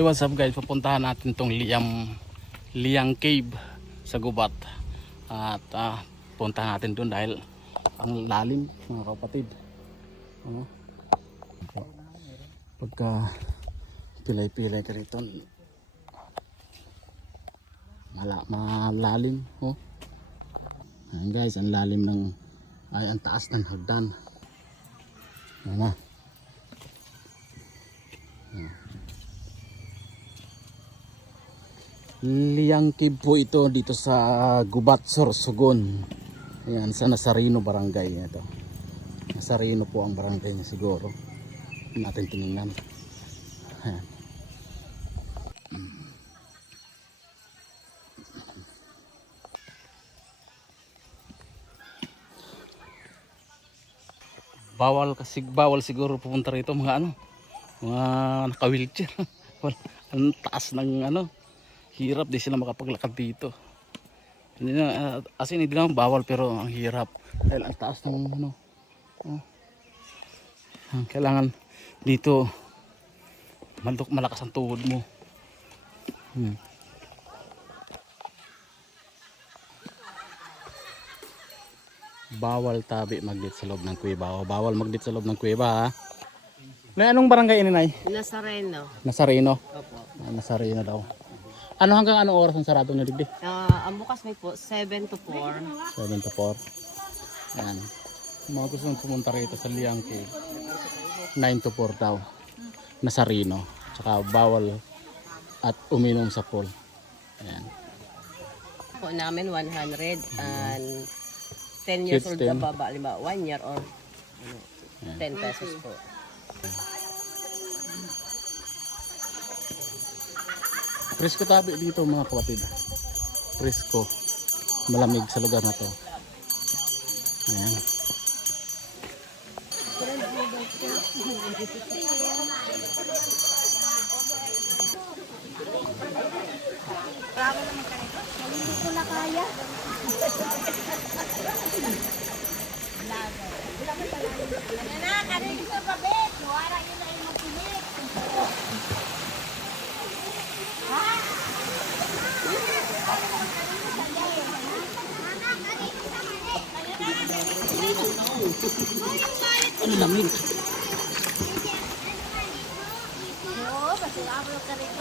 Hey, what's up guys? Pupuntahan natin tong Liang Cave sa Gubat. At puntahan natin doon dahil ang lalim, mga kapatid. Pagka pilay-pilay ka rito, malalim. Ayan guys, ang lalim ng ang taas ng hagdan. Ayan na. Liang Cave po ito dito sa Gubat, Sorsogon. Ayan, sa Nazareno barangay ito. Nazareno po ang barangay niya siguro. Natin tinignan. Ayan. Bawal siguro pupunta rito mga mga naka-wheelchair. Ang taas ng hirap di sila makapaglakad dito. Hindi na, hindi naman bawal pero ang hirap dahil ang taas ng kailangan dito malakas ang tuhod mo. Bawal tabi magdit sa loob ng kuweba. Bawal magdit sa loob ng kuweba, ha. Nay, anong barangay ini, Nay? Nazareno. Nazareno? Opo. Nazareno daw. Ano hanggang anong oras ang sarado nyo digdi? Ang bukas may po 7 to 4. 7 to 4. Yan. Mga gusto nang pumunta rito sa Liang Cave, 9 to 4 daw. Nazareno. Tsaka bawal at uminom sa pool. Ayan. Po namin 100 and 10 years old na baba, 1 year or 10 pesos po. Presko tabi dito mga kapatid. Presko. Malamig sa lugar na to. Ayan. Hindi ko na kaya. Kanin sa babet. Wala yun na yung magpilit. Ano lamig? Oo, basta ako ka rin.